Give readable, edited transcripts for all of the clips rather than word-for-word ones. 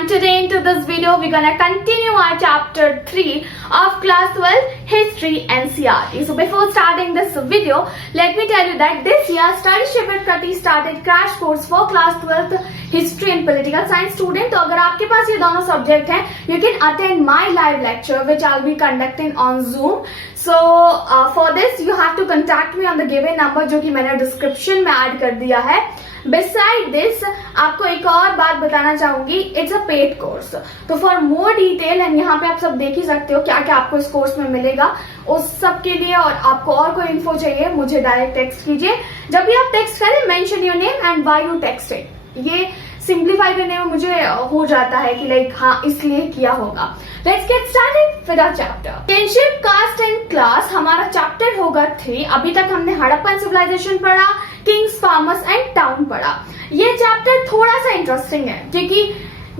and today into this video we're gonna continue our chapter 3 of class 12 history NCERT. So before starting this video, let me tell you that this year Study Ship with Krati started crash course for class 12th history and political science student. तो अगर आपके पास ये दोनों subject हैं, you can attend my live lecture which I'll be conducting on Zoom. So for this you have to contact me on the given number जो कि मैंने description में ऐड कर दिया है. Beside this, आपको एक और बात बताना चाहूंगी, इट्स अ पेड कोर्स. तो फॉर मोर डिटेल एंड यहाँ पे आप सब देख ही सकते हो क्या क्या आपको इस कोर्स में मिलेगा. उस सब के लिए और आपको और कोई इन्फो चाहिए मुझे डायरेक्ट टेक्स्ट कीजिए. जब भी आप टेक्स्ट करें mention your name and why you texted. ये सिंप्लीफाई करने में मुझे हो जाता है कि लाइक हाँ इसलिए किया होगा. Let's get started with our chapter. Kingship, caste and class हमारा चैप्टर होगा 3. अभी तक हमने हड़प्पन सिविलाइजेशन पढ़ा, किंग्स, फार्मर्स एंड टाउन पढ़ा. ये चैप्टर थोड़ा सा इंटरेस्टिंग है क्योंकि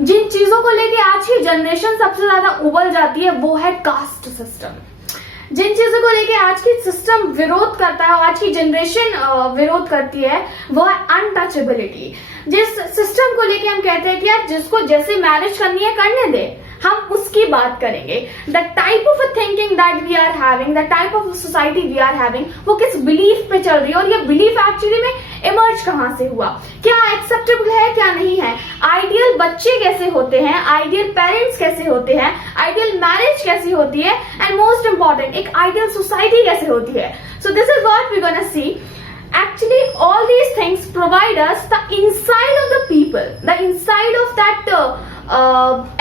जिन चीजों को लेके आज की जनरेशन सबसे ज्यादा उबल जाती है वो है कास्ट सिस्टम. जिन चीजों को लेके आज की सिस्टम विरोध करता है, आज की जनरेशन विरोध करती है, वो है अनटचेबिलिटी. जिस सिस्टम को लेके हम कहते हैं कि यार जिसको जैसे मैरिज करनी है करने दे, हम उसकी बात करेंगे. The type of thinking that we are having, the type of society we are having, वो किस बिलीफ पे चल रही है और ये बिलीफ एक्चुअली में इमर्ज कहां से हुआ, क्या एक्सेप्टेबल है क्या नहीं है, आइडियल बच्चे कैसे होते हैं, आइडियल पेरेंट्स कैसे होते हैं, आइडियल मैरिज कैसी होती है, एंड मोस्ट इंपॉर्टेंट एक आइडियल सोसाइटी कैसे होती है. So this is what we gonna see. Actually, all these things provide us the inside of the people, the inside of that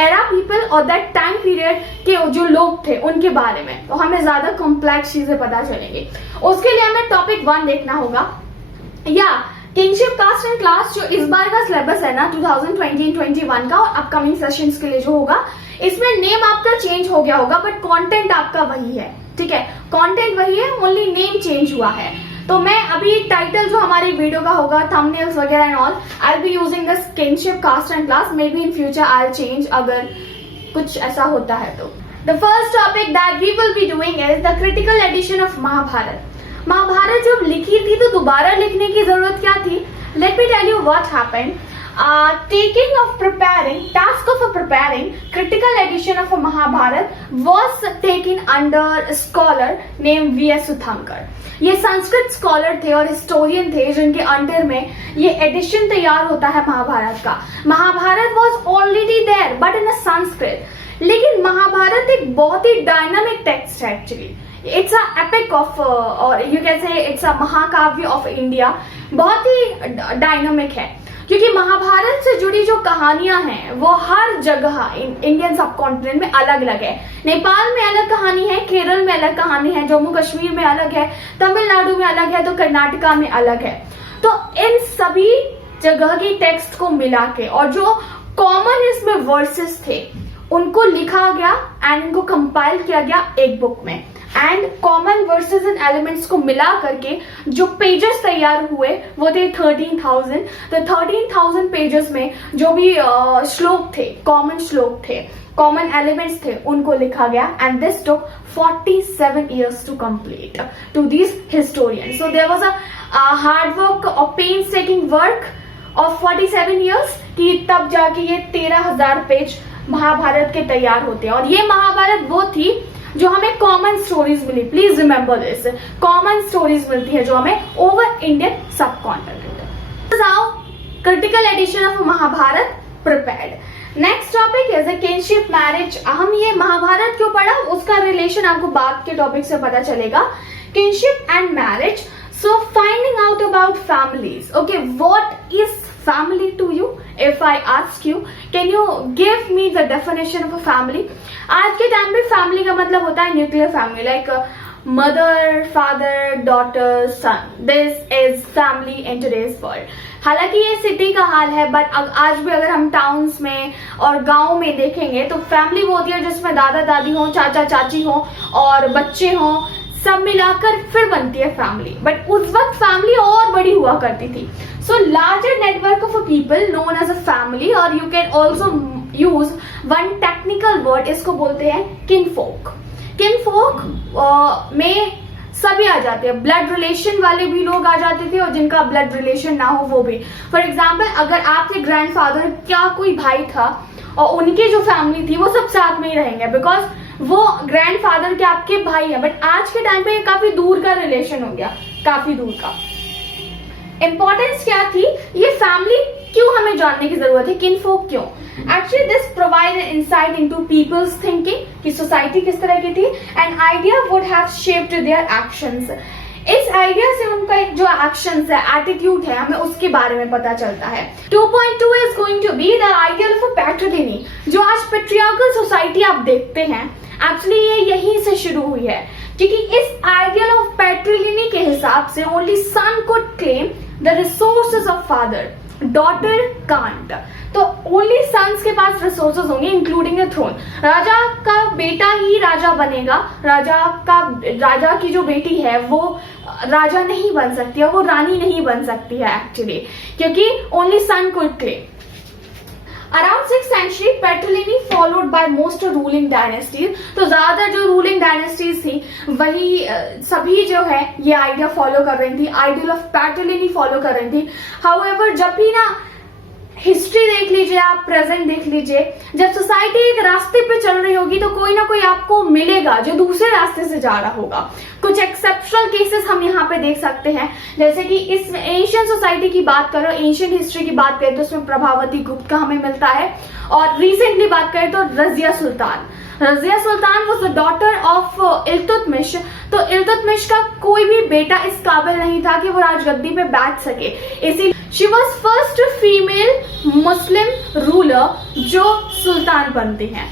era people or that time period के जो लोग थे उनके बारे में. तो हमें ज्यादा कॉम्प्लेक्स चीजें पता चलेंगी. उसके लिए हमें टॉपिक 1 देखना होगा. या किंगशिप, कास्ट एंड क्लास जो इस बार का सिलेबस है ना 2020-21 का और अपकमिंग सेशंस के लिए जो होगा, इसमें नेम आपका चेंज हो गया होगा बट कंटेंट आपका वही है. ठीक है, कंटेंट वही है, ओनली नेम चेंज हुआ है. तो मैं अभी टाइटल जो हमारी वीडियो का होगा, थंबनेल्स वगैरह and all, I will be using this kingship, caste and class. May be in future I will change अगर कुछ ऐसा होता है तो. The first topic that we will be doing is the critical edition of Mahabharata. Mahabharata जब लिखी थी तो दोबारा लिखने की जरूरत क्या थी? Let me tell you what happened. Task of preparing critical edition of Mahabharat was taken under a scholar named V.S. Suthankar. ये संस्कृत स्कॉलर थे और हिस्टोरियन थे जिनके अंडर में ये एडिशन तैयार होता है महाभारत का. Mahabharata was already there but in Sanskrit. लेकिन महाभारत एक बहुत ही डायनामिक टेक्स्ट है. Actually it's a epic of और you can say it's a mahakavya of India. बहुत ही डायनामिक है क्योंकि महाभारत से जुड़ी जो कहानियां हैं वो हर जगह इंडियन सब कॉन्टिनेंट में अलग अलग है. नेपाल में अलग कहानी है, केरल में अलग कहानी है, जम्मू कश्मीर में अलग है, तमिलनाडु में अलग है, तो कर्नाटका में अलग है. तो इन सभी जगह की टेक्स्ट को मिला के और जो कॉमन इसमें वर्सेस थे उनको लिखा गया एंड इनको कंपाइल किया गया एक बुक में. And common versus and elements को मिला करके जो पेजेस तैयार हुए वो थे 13,000. तो 13,000 पेजेस में जो भी श्लोक थे, कॉमन श्लोक थे, कॉमन एलिमेंट्स थे, उनको लिखा गया. And this took 47 years to complete to these historians. So there was a hard work or painstaking work of 47 years कि तब जाके ये 13,000 पेज महाभारत के तैयार होते हैं. और ये महाभारत वो थी जो हमें कॉमन स्टोरीज मिली. Please remember this, common stories मिलती है जो हमें over Indian subcontinent. Critical edition of Mahabharata prepared. Next topic is a kingship, marriage. हम ये महाभारत क्यों पढ़ा उसका रिलेशन आपको बाद के टॉपिक से पता चलेगा. Kingship and marriage. So finding out about families. Okay, what is family to you? If I ask you, can you give me the definition of a family? आज के टाइम पे फैमिली का मतलब होता है nuclear family, like mother, father, daughter, son. This is family in today's world. हालांकि ये city का हाल है बट आज भी अगर हम टाउन्स में और गांव में देखेंगे तो फैमिली वो होती है जिसमें दादा दादी हो, चाचा चाची हो और बच्चे हो, सब मिलाकर फिर बनती है फैमिली. बट उस वक्त फैमिली और बड़ी हुआ करती थी. So larger network of people known as a family, और you can also use one technical word, इसको बोलते हैं किनफोक. किनफोक में सभी आ जाते हैं, ब्लड रिलेशन वाले भी लोग आ जाते थे और जिनका ब्लड रिलेशन ना हो वो भी. फॉर एग्जाम्पल अगर आपके ग्रैंडफादर का कोई भाई था और उनकी जो फैमिली थी वो सब साथ में ही रहेंगे, बिकॉज वो ग्रैंडफादर के आपके भाई है। बट आज के टाइम पे ये काफी दूर का रिलेशन हो गया, काफी दूर का। इंपॉर्टेंस क्या थी, ये फैमिली क्यों हमें जानने की जरूरत है, किनफोक क्यों? Actually this provide insight into people's thinking कि सोसाइटी किस तरह की थी, and idea would have shaped their actions. इस आइडिया से उनका एक जो एक्शंस है, एटीट्यूड है, हमें उसके बारे में पता चलता है। 2.2 is going to be the ideal of patriliny. जो आज पेट्रियार्कल सोसाइटी आप देखते हैं, एक्चुअली ये यहीं से शुरू हुई है, क्योंकि इस आइडियल ऑफ पैट्रिलिनी के हिसाब से only son could claim the resources of father, daughter can't. तो ओनली सन्स के पास रिसोर्सेज होंगे इंक्लूडिंग ए थ्रोन। राजा का बेटा ही राजा बनेगा, राजा की जो बेटी है वो राजा नहीं बन सकती है, वो रानी नहीं बन सकती है एक्चुअली, क्योंकि only son could claim. Around 6th century patriliny followed by most ruling dynasties. तो ज्यादातर जो रूलिंग डायनेस्टीज थी वही सभी जो है ये आइडिया फॉलो कर रही थी, आइडियल ऑफ पैट्रिलिनी फॉलो कर रही थी। हाउएवर जब भी ना हिस्ट्री देख लीजिए आप, प्रेजेंट देख लीजिए, जब सोसाइटी एक रास्ते पे चल रही होगी तो कोई ना कोई आपको मिलेगा जो दूसरे रास्ते से जा रहा होगा। कुछ एक्सेप्शनल केसेस हम यहाँ पे देख सकते हैं, जैसे कि इस एंशियंट सोसाइटी की बात करो, एंशियंट हिस्ट्री की बात करें तो उसमें प्रभावती गुप्त का हमें मिलता है, और रिसेंटली बात करें तो Razia Sultan. Razia Sultan was the daughter of Iltutmish. तो इल्तुतमिश का कोई भी बेटा इस काबिल नहीं था कि वो राजगद्दी पे बैठ सके, इसी she was first female Muslim ruler जो सुल्तान बनती हैं।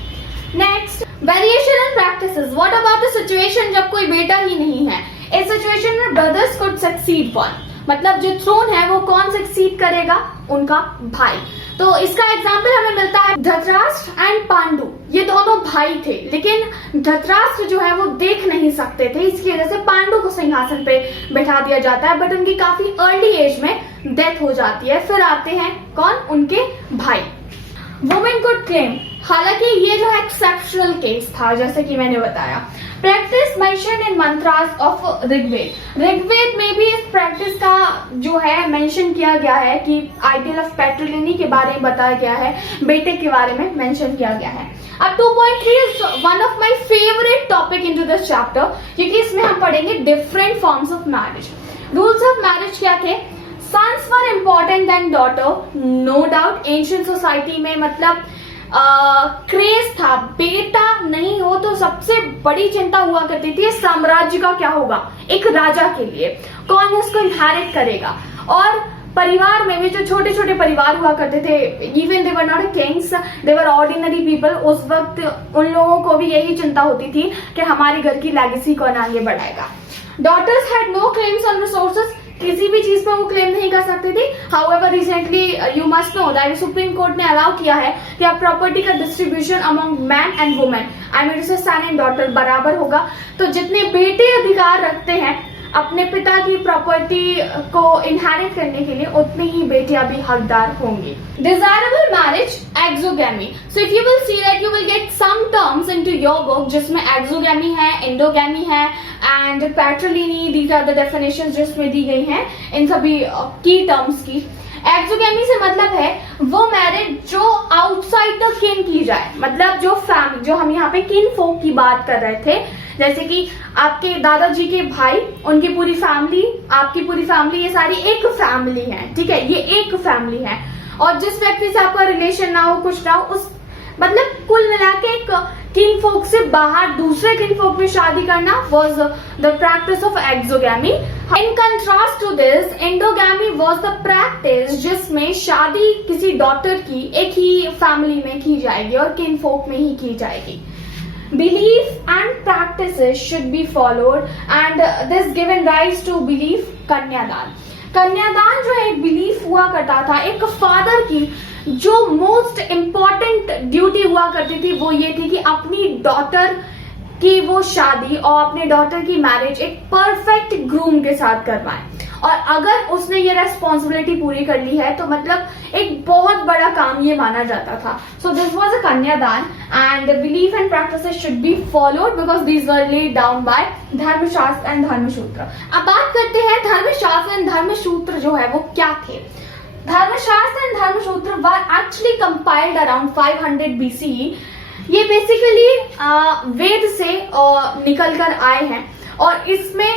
Next, variation and practices. What about the situation जब कोई बेटा ही नहीं है? इस सिचुएशन में ब्रदर्स कुड सक्सीड वन, मतलब जो थ्रोन है वो कौन सक्सीड करेगा? उनका भाई। तो इसका एग्जाम्पल हमें मिलता है धृतराष्ट्र एंड पांडु। ये दोनों भाई थे, लेकिन धृतराष्ट्र जो है वो देख नहीं सकते थे, इसकी वजह से पांडु को सिंहासन पे बैठा दिया जाता है, बट उनकी काफी अर्ली एज में डेथ हो जाती है। फिर आते हैं कौन? उनके भाई। वुमेन कुड क्लेम, हालांकि ये जो है एक्सेप्शनल केस था, जैसे कि मैंने बताया। Practice mention in mantras of Rigveda. Rigveda में भी इस प्रैक्टिस का जो है मेंशन किया गया है कि आइडियल ऑफ पैट्रिलिनी के बारे में बताया गया है, बेटे के बारे में मेंशन किया गया है। अब 2.3 is one of my favourite topic into this chapter, क्योंकि इसमें हम पढ़ेंगे different forms of marriage. Rules of marriage क्या थे? Sons were important than daughter, no doubt. Ancient society में मतलब क्रेज था, बेटा नहीं हो तो सबसे बड़ी चिंता हुआ करती थी साम्राज्य का क्या होगा एक राजा के लिए, कौन उसको इनहेरिट करेगा। और परिवार में भी जो छोटे छोटे परिवार हुआ करते थे, even they were not Kings, they were ordinary people, उस वक्त उन लोगों को भी यही चिंता होती थी कि हमारे घर की लेगेसी कौन आगे बढ़ाएगा। Daughters had no claims on resources, किसी भी चीज पे वो क्लेम नहीं कर सकती थी। However recently you must know that supreme court ने अलाउ किया है कि आप प्रॉपर्टी का distribution among man and women, I mean से सन एंड डॉटर बराबर होगा। तो जितने बेटे अधिकार रखते हैं अपने पिता की प्रॉपर्टी को इनहेरिट करने के लिए, उतनी ही बेटियां भी हकदार होंगी। Desirable marriage, exogamy. So if you will see that you will get some terms into your book जिसमें एक्सोगैमी है, एंडोगैमी है and patriliny, these are the definitions जिसमें दी गई हैं इन सभी की टर्म्स की। एक्सोगैमी से मतलब है वो मैरिज जो आउटसाइड द किन की जाए, मतलब जो फैमिली, जो हम यहाँ पे किन फोक की बात कर रहे थे, जैसे कि आपके दादाजी के भाई, उनकी पूरी फैमिली, आपकी पूरी फैमिली, ये सारी एक फैमिली है, ठीक है, ये एक फैमिली है। और जिस व्यक्ति से आपका रिलेशन ना हो, कुछ ना हो, उस मतलब कुल मिला के एक किन फोक से बाहर दूसरे किन फोक में शादी करना was the practice of exogamy. In contrast to this, endogamy was the practice जिसमें शादी किसी डॉटर की एक ही फैमिली में की जाएगी और किन फोक में ही की जाएगी। Belief and practices should be followed and this given rise to belief कन्यादान। कन्यादान जो है एक बिलीफ हुआ करता था, एक फादर की जो मोस्ट इम्पॉर्टेंट ड्यूटी हुआ करती थी वो ये थी कि अपनी डॉटर की वो शादी और अपने डॉटर की मैरिज एक परफेक्ट ग्रूम के साथ करवाएं। और अगर उसने ये रेस्पॉन्सिबिलिटी पूरी कर ली है तो मतलब एक बहुत बड़ा काम ये माना जाता था। सो दिस वाज अ कन्यादान and belief and practices should be followed because these were laid down by धर्मशास्त्र एंड धर्मसूत्र। अब बात करते हैं धर्मशास्त्र एंड धर्मसूत्र जो है वो क्या थे। Dharmashastra and Dharmasutra were actually compiled around 500 BCE। ये बेसिकली वेद से निकल कर आए हैं और इसमें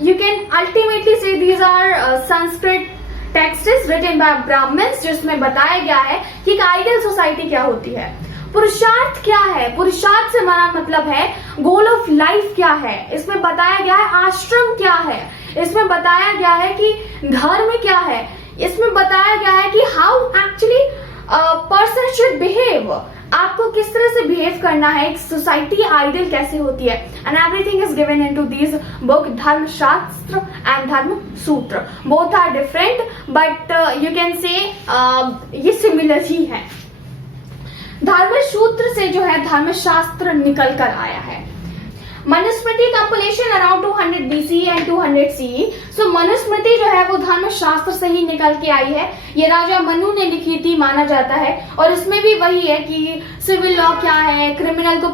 you can ultimately say these are Sanskrit texts written by Brahmans, जिसमें बताया गया है कि एक आइडियल सोसाइटी क्या होती है, पुरुषार्थ क्या है, पुरुषार्थ से हमारा मतलब है गोल ऑफ लाइफ क्या है, इसमें बताया गया है आश्रम क्या है, इसमें बताया गया है कि धर्म क्या है, इसमें बताया गया है कि how actually person should behave, आपको किस तरह से बिहेव करना है, एक सोसाइटी आइडियल कैसे होती है, and everything is given into this book Dharmashastra and Dharma Sutra. Both are different but you can say ये सिमिलर ही है। धर्मसूत्र से जो है धर्मशास्त्र निकल कर आया है। Manusmriti compilation around 200 BCE and 200 CE। So Manusmriti जो है वो धर्मशास्त्र से ही निकल के आई है, ये राजा मनु ने लिखी थी माना जाता है, और इसमें भी वही है कि सिविल लॉ क्या है, क्रिमिनल को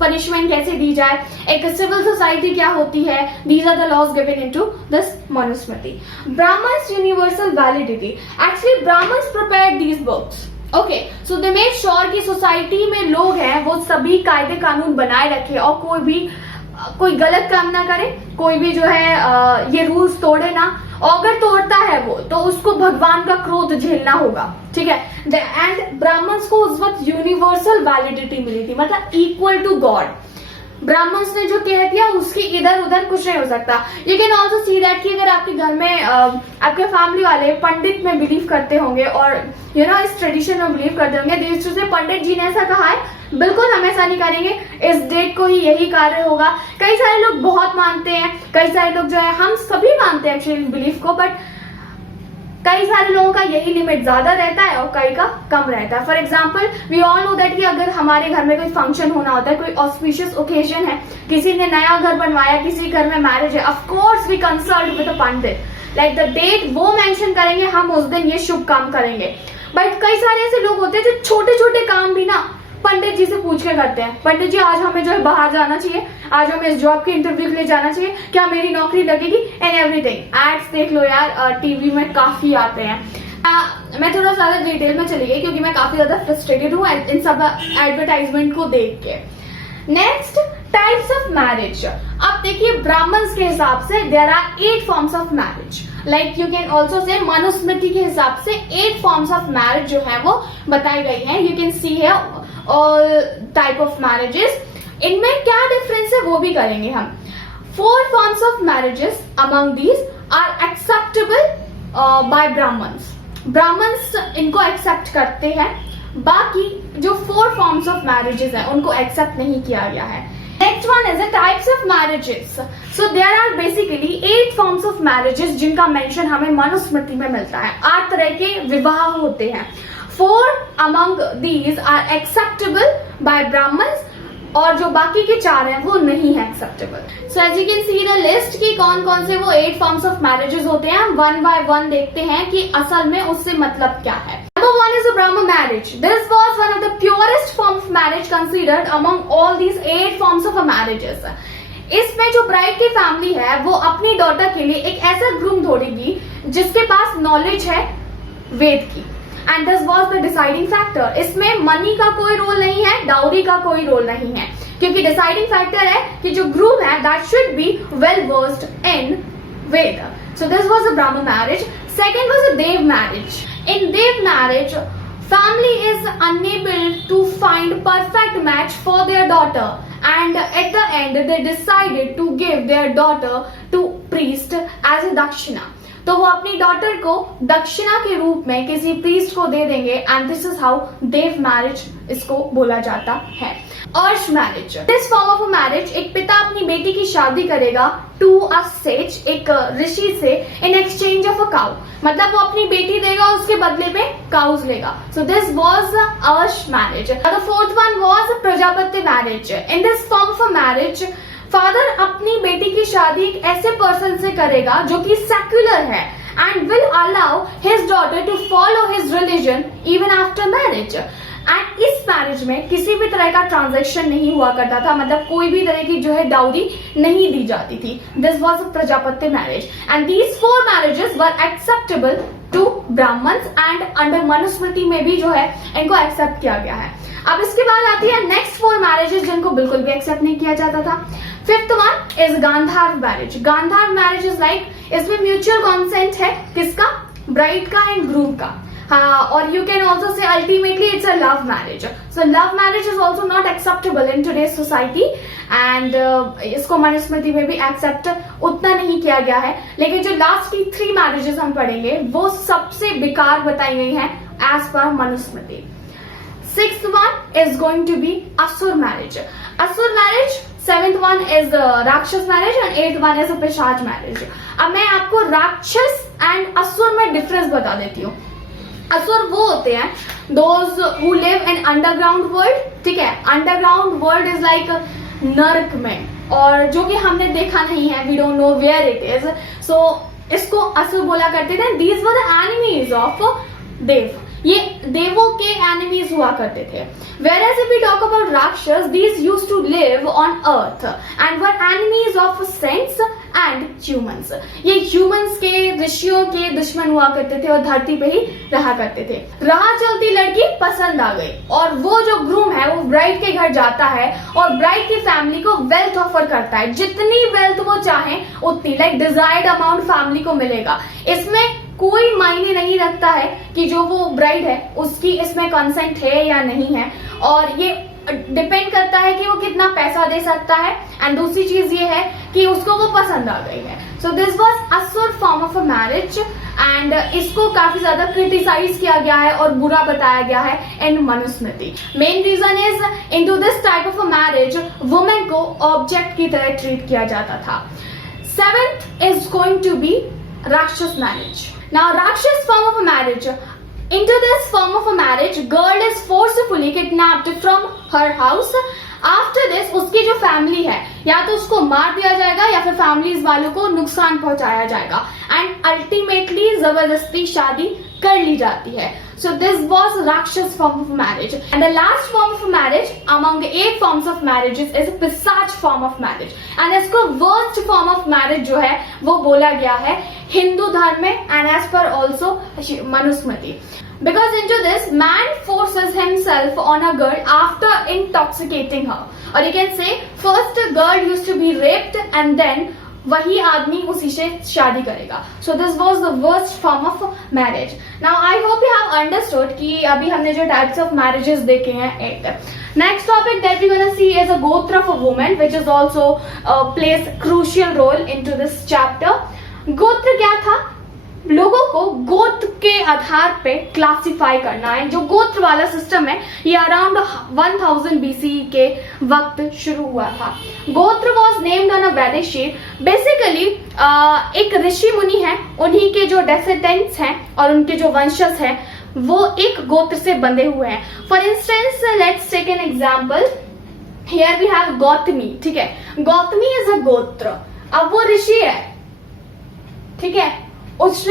पनिशमेंट कैसे दी जाए, एक सिविल सोसाइटी क्या होती है, these are the laws given into this Manusmriti. Brahmans universal validity, actually Brahmans prepared these books. Okay, so they make sure कि सोसाइटी में लोग हैं वो सभी कायदे कानून बनाए रखे और कोई गलत काम ना करे, कोई भी जो है ये रूल्स तोड़े ना, और अगर तोड़ता है वो तो उसको भगवान का क्रोध झेलना होगा, ठीक है। एंड ब्राह्मण्स को उस वक्त यूनिवर्सल वैलिडिटी मिली थी, मतलब इक्वल टू गॉड। ब्राह्मण्स ने जो कह दिया उसकी इधर उधर कुछ नहीं हो सकता। You can also see that कि अगर आपके घर में आपके फैमिली वाले पंडित में बिलीव करते होंगे और यू नो इस ट्रेडिशन में बिलीव करते होंगे, देश से पंडित जी ने ऐसा कहा है, बिल्कुल हम ऐसा नहीं करेंगे, इस डेट को ही यही कार्य होगा। कई सारे लोग बहुत मानते हैं, कई सारे लोग जो है, हम सभी मानते हैं एक्चुअली बिलीफ को, बट कई सारे लोगों का यही लिमिट ज्यादा रहता है और कई का कम रहता है। For example we all know that कि अगर हमारे घर में कोई फंक्शन होना होता है, कोई ऑस्पिशियस ओकेजन है, किसी ने नया घर बनवाया, किसी घर में मैरिज है, of course we consult with a pandit, like the date वो मेंशन करेंगे, हम उस दिन ये शुभ काम करेंगे। बट कई सारे ऐसे लोग होते हैं जो छोटे छोटे काम भी ना पंडित जी से पूछ के करते हैं, पंडित जी आज हमें जो है बाहर जाना चाहिए, आज हमें इस जॉब के इंटरव्यू के लिए जाना चाहिए, क्या मेरी नौकरी लगेगी, एंड एवरीथिंग। एड्स देख लो यार, टीवी में काफी आते हैं। मैं थोड़ा ज्यादा डिटेल में चली गई क्योंकि मैं काफी ज्यादा फ्रस्ट्रेटेड हूँ इन सब एडवर्टाइजमेंट को देख के। Next, types of marriage. अब देखिए ब्राह्मण्स के हिसाब से there are 8 forms of marriage, like you can also say Manusmriti के हिसाब से 8 फॉर्म्स ऑफ मैरिज जो है वो बताई गई है। यू कैन सी है ऑल टाइप ऑफ मैरिजेस। इनमें क्या डिफरेंस है वो भी करेंगे हम। 4 forms of marriages among these are acceptable by Brahmans. Brahmans इनको एक्सेप्ट करते हैं, बाकी जो 4 फॉर्म्स ऑफ मैरिजेस हैं उनको एक्सेप्ट नहीं किया गया है। Next one is the types of marriages. So there are basically 8 forms of marriages जिनका मेंशन हमें मनुस्मृति में मिलता है। 8 तरह के विवाह होते हैं। 4 among these are acceptable by Brahmins और जो बाकी के 4 हैं वो नहीं है acceptable. So as you can see the list कि कौन कौन से वो 8 forms of marriages होते हैं, one by one देखते हैं कि असल में उससे मतलब क्या है। Number 1 is a Brahma marriage. This was one of the purest form of marriage considered among all these 8 forms of marriages. इसमें जो ब्राइड की फैमिली है वो अपनी डॉटर के लिए एक ऐसा ग्रूम ढूंढेगी जिसके पास नॉलेज है वेद की, and this was the deciding factor. इसमें मनी का कोई रोल नहीं है, डाउरी का कोई रोल नहीं है, क्योंकि डिसाइडिंग फैक्टर है कि जो ग्रूम है that should be well versed in Veda. So this was a Brahman marriage. Second was a Deva marriage. In Deva marriage family is unable to find perfect match for their daughter, and at the end they decided to give their daughter to priest as a dakshina. तो वो अपनी daughter को दक्षिणा के रूप में किसी priest को दे देंगे, and this is how Deva marriage इसको बोला जाता है। Arsha marriage. This form of marriage, एक पिता अपनी बेटी की शादी करेगा टू अ सेज, एक ऋषि से, in exchange of a cow, मतलब वो अपनी बेटी देगा उसके बदले में काउज लेगा। सो दिस वाज अर्श marriage. The fourth one was Prajapati marriage. In this form of marriage father अपनी बेटी की शादी एक ऐसे पर्सन से करेगा जो कि सेक्युलर है, and will allow his daughter to follow his religion even after marriage. And इस मैरिज में किसी भी तरह का ट्रांजैक्शन नहीं हुआ करता था, मतलब कोई भी तरह की जो है डाउरी नहीं दी जाती थी. This was a Prajapatya marriage and these 4 marriages were acceptable to Brahmins and under Manusmriti में भी जो है इनको एक्सेप्ट किया गया है. अब इसके बाद आती है नेक्स्ट 4 मैरिजेस जिनको बिल्कुल भी एक्सेप्ट नहीं किया जाता था. Fifth one is Gandhar marriage. Gandhar marriage is like, इसमें म्यूचुअल कॉन्सेंट है किसका, ब्राइड का एंड ग्रूम का. हाँ, और you can also say ultimately it's a love marriage. So love marriage is also not acceptable in today's society and इसको मनुस्मृति में भी एक्सेप्ट उतना नहीं किया गया है. लेकिन जो लास्ट की 3 मैरिजेस हम पढ़ेंगे वो सबसे बेकार बताई गई हैं as per Manusmriti. Sixth one is going to be Asura marriage. Asura marriage. 7th one is Rakshasa marriage and 8th one is Pishacha marriage. अब मैं आपको राक्षस एंड असुर में डिफरेंस बता देती हूँ. असुर वो होते हैं those who live in underground world. ठीक है, अंडरग्राउंड वर्ल्ड इज लाइक नर्क में, और जो कि हमने देखा नहीं है, we don't know where it is. So इसको असुर बोला करते थे. These were the enemies of Deva. ये देवों के एनिमीज हुआ करते थे. Whereas if we talk about राक्षस, these used to live on earth and were enemies of saints and humans. ये humans के, ऋषियों के दुश्मन हुआ करते थे और धरती पे ही रहा करते थे. राह चलती लड़की पसंद आ गई और वो जो ग्रूम है वो ब्राइड के घर जाता है और ब्राइड की फैमिली को वेल्थ ऑफर करता है. जितनी वेल्थ वो चाहे उतनी, लाइक डिजायर्ड अमाउंट फैमिली को मिलेगा. इसमें कोई मायने नहीं रखता है कि जो वो ब्राइड है उसकी इसमें कंसेंट है या नहीं है, और ये डिपेंड करता है कि वो कितना पैसा दे सकता है. एंड दूसरी चीज ये है कि उसको वो पसंद आ गई है. सो दिस वाज असुर form of a marriage and इसको काफी ज्यादा क्रिटिसाइज किया गया है और बुरा बताया गया है in Manusmriti. Main reason is into this type of a marriage women को ऑब्जेक्ट की तरह ट्रीट किया जाता था. 7th is going to be राक्षस marriage. Now, Rakshas form of a marriage. Into this form of a marriage, girl is forcefully kidnapped from her house. After this, उसकी जो family है या तो उसको मार दिया जाएगा या फिर फैमिलीज वालों को नुकसान पहुंचाया जाएगा एंड अल्टीमेटली जबरदस्ती शादी कर ली जाती है. So this was Rakshas form of marriage. And the last form of marriage among the 8 forms of marriages is पिशाच form of marriage. And इसको worst form of marriage जो है वो बोला गया है हिंदू धर्म में and as per also Manusmriti. Because into this, man forces himself on a girl after intoxicating her. Or you can say, first a girl used to be raped and then वही आदमी उसी से शादी करेगा. So this was the worst form of marriage. Now I hope you have understood कि अभी हमने जो टाइप्स ऑफ मैरिजेस देखे हैं. Next topic that we gonna see is a gotra of a woman which is also place crucial role into this chapter. गोत्र क्या था? लोगों को गोत्र के आधार पे क्लासिफाई करना है. जो गोत्र वाला सिस्टम है ये अराउंड 1000 BC के वक्त शुरू हुआ था. गोत्र was named on a Vedic sheet. Basically एक ऋषि मुनि है, उन्हीं के जो डेसेंडेंट्स हैं और उनके जो वंशज हैं वो एक गोत्र से बंधे हुए हैं. For instance let's take an example. Here we have Gautami. ठीक है, गौतमी इज अ गोत्र. अब वो ऋषि है, ठीक है, उस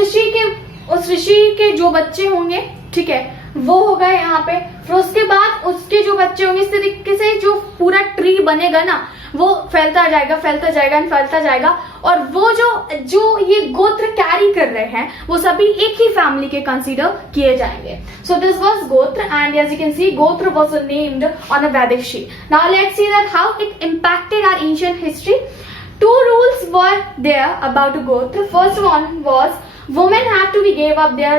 ऋषि के जो बच्चे होंगे, ठीक है, वो हो गए यहाँ पे. फिर उसके बाद उसके जो बच्चे होंगे, इस तरीके से जो पूरा ट्री बनेगा ना वो फैलता जाएगा फैलता जाएगा एंड फैलता जाएगा. और वो जो ये गोत्र कैरी कर रहे हैं वो सभी एक ही फैमिली के कंसीडर किए जाएंगे. So this was gotra and as you can see gotra was named on a Vedic sheet. Now let's see that how it impacted our ancient history. 2 rules were there about Gotra. First one was women had to be gave up their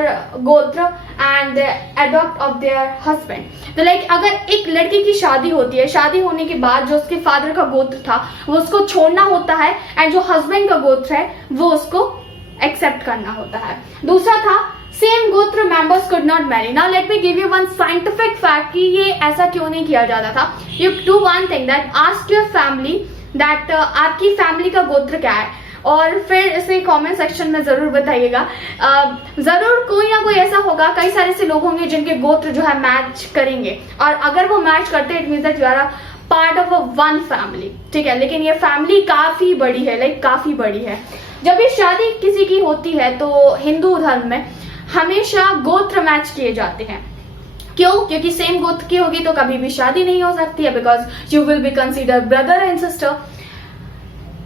Gotra and adopt of their husband. तो like अगर एक लड़की की शादी होती है, शादी होने के बाद जो उसके फादर का गोत्र था वो उसको छोड़ना होता है एंड जो हस्बैंड का गोत्र है वो उसको एक्सेप्ट करना होता है. दूसरा था same gotra members could not Mary. Now let me give you one scientific fact कि ये ऐसा क्यों नहीं किया जाता था. You do one thing that ask your family that आपकी फैमिली का गोत्र क्या है और फिर इसे कमेंट सेक्शन में जरूर बताइएगा. जरूर कोई ना कोई ऐसा होगा, कई सारे से लोग होंगे जिनके गोत्र जो है मैच करेंगे और अगर वो मैच करते हैं it means that you are a part of a one family. ठीक है, लेकिन ये फैमिली काफी बड़ी है, लाइक काफी बड़ी है. जब ये शादी किसी की होती है तो हिंदू धर्म में हमेशा गोत्र मैच किए जाते हैं. क्यों? क्योंकि सेम गोत्र की होगी तो कभी भी शादी नहीं हो सकती है, because you will be consider brother and sister.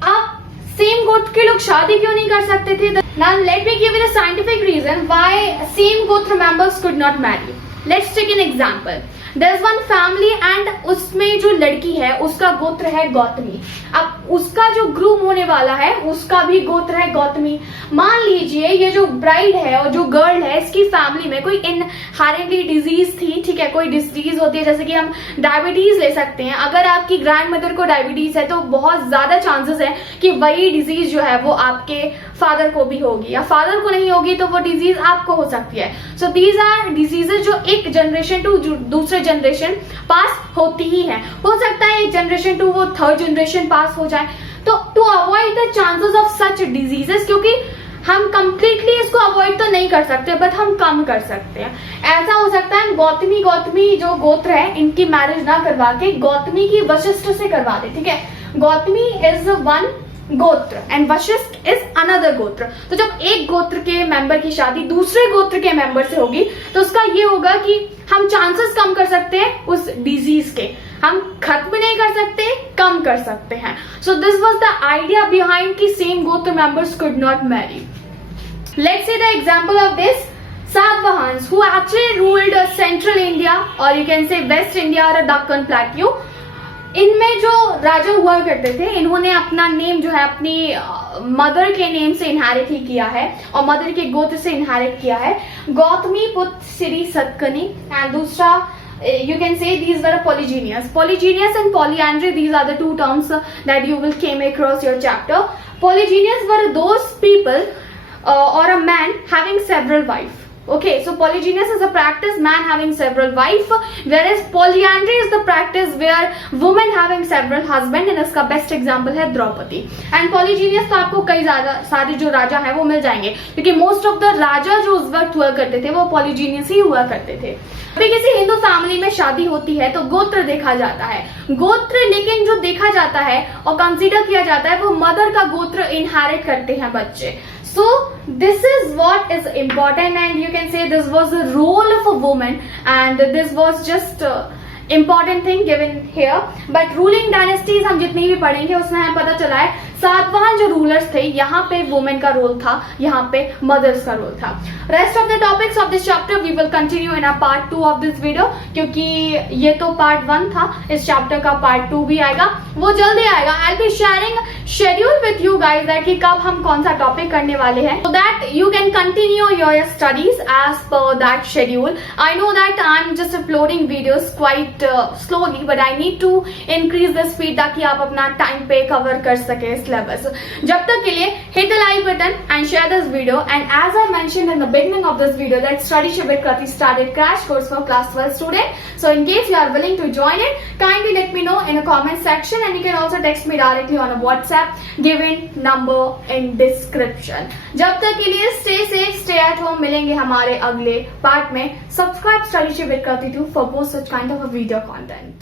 अब सेम गोत्र के लोग शादी क्यों नहीं कर सकते थे? Now let me give you the scientific reason why same gotra members could not marry. Let's take an example. There is one family and उसमें जो लड़की है उसका गोत्र है गौतमी। अब उसका जो ग्रूम होने वाला है उसका भी गोत्र है गौतमी। मान लीजिए ये जो ब्राइड है और जो गर्ल है इसकी फैमिली में कोई इनहेरेंटली डिजीज थी, ठीक है, कोई डिजीज होती है, जैसे कि हम डायबिटीज ले सकते हैं। अगर आपकी ग्रैंड मदर को डायबिटीज है तो बहुत ज्यादा चांसेस है कि वही डिजीज जो है वो आपके फादर को भी होगी, या फादर को नहीं होगी तो वो डिजीज आपको हो सकती है। सो दीज आर डिजीजेस जो एक जनरेशन टू दूसरे जनरेशन पास होती ही है। हो सकता है एक जनरेशन टू वो थर्ड जनरेशन पास हो जाए। तो to avoid the chances of such diseases, क्योंकि हम कंप्लीटली इसको अवॉइड तो नहीं कर सकते बट हम कम कर सकते हैं। ऐसा हो सकता है गौतमी जो गोत्र है इनकी मैरिज ना करवा के गौतमी की वशिष्ठ से करवा दे, ठीक है। गौतमी इज वन गोत्र एंड वशिष्ठ इज अनदर गोत्र। तो जब एक गोत्र के मेंबर की शादी दूसरे गोत्र के मेंबर से होगी तो उसका ये होगा कि हम चांसेस कम कर सकते हैं उस डिजीज के, हम खत्म नहीं कर सकते, कम कर सकते हैं। So this was the idea behind कि same gotra members could not marry. Let's see the example of this Satavahanas who actually ruled central India or you can say West India or Deccan Plateau। इनमें जो राजा हुआ करते थे इन्होंने अपना name जो है अपनी मदर के नेम से इनहेरिट ही किया है और मदर के गोत्र से इनहेरिट किया है। गौतमी पुत्र श्री सतकर्णी एंड दूसरा you can say these were polygynous and polyandry। these are the two terms that you will came across your chapter। polygynous were those people or a man having several wives। Okay, so polygynous is a practice man having several wives, whereas polyandry is the practice where women having several husbands। and इसका best example है Draupadi. and polygynous तो आपको कई सारे जो राजा है वो मिल जाएंगे, क्योंकि most of the राजा जो उस वक्त हुआ करते थे वो polygynous ही हुआ करते थे। अभी किसी हिंदू फैमिली में शादी होती है तो गोत्र देखा जाता है। गोत्र लेकिन जो देखा जाता है और कंसीडर किया जाता है वो मदर का गोत्र इनहेरिट करते हैं बच्चे। So this is what is important and you can say this was the role of a woman and this was just important thing given here। but ruling dynasties हम जितनी भी पढ़ेंगे उसमें हमें पता चला है सातवाहन जो रूलर्स थे यहाँ पे वुमेन का रोल था, यहाँ पे मदर्स का रोल था। Rest of the topics of this chapter we will continue in a part 2 of this video, क्योंकि ये तो पार्ट 1 था, इस चैप्टर का पार्ट 2 भी आएगा, वो जल्दी आएगा। I will be sharing schedule with you guys that कि कब हम कौन सा टॉपिक करने वाले हैं, so that you can continue your studies as per that schedule. I know that I am just uploading videos quite slowly but I need to increase the speed ताकि आप अपना टाइम पे कवर कर सके syllabus. जब तक के लिए hit the like button and share this video, and as I mentioned in the beginning of this video that Studyship with Krati started crash course for class 12 student। so in case you are willing to join it, kindly let me know in a comment section and you can also text me directly on a WhatsApp given number in description। जब तक के लिए stay safe, stay at home। मिलेंगे हमारे अगले part में। Subscribe Studyship with Krati for more such kind of a video content।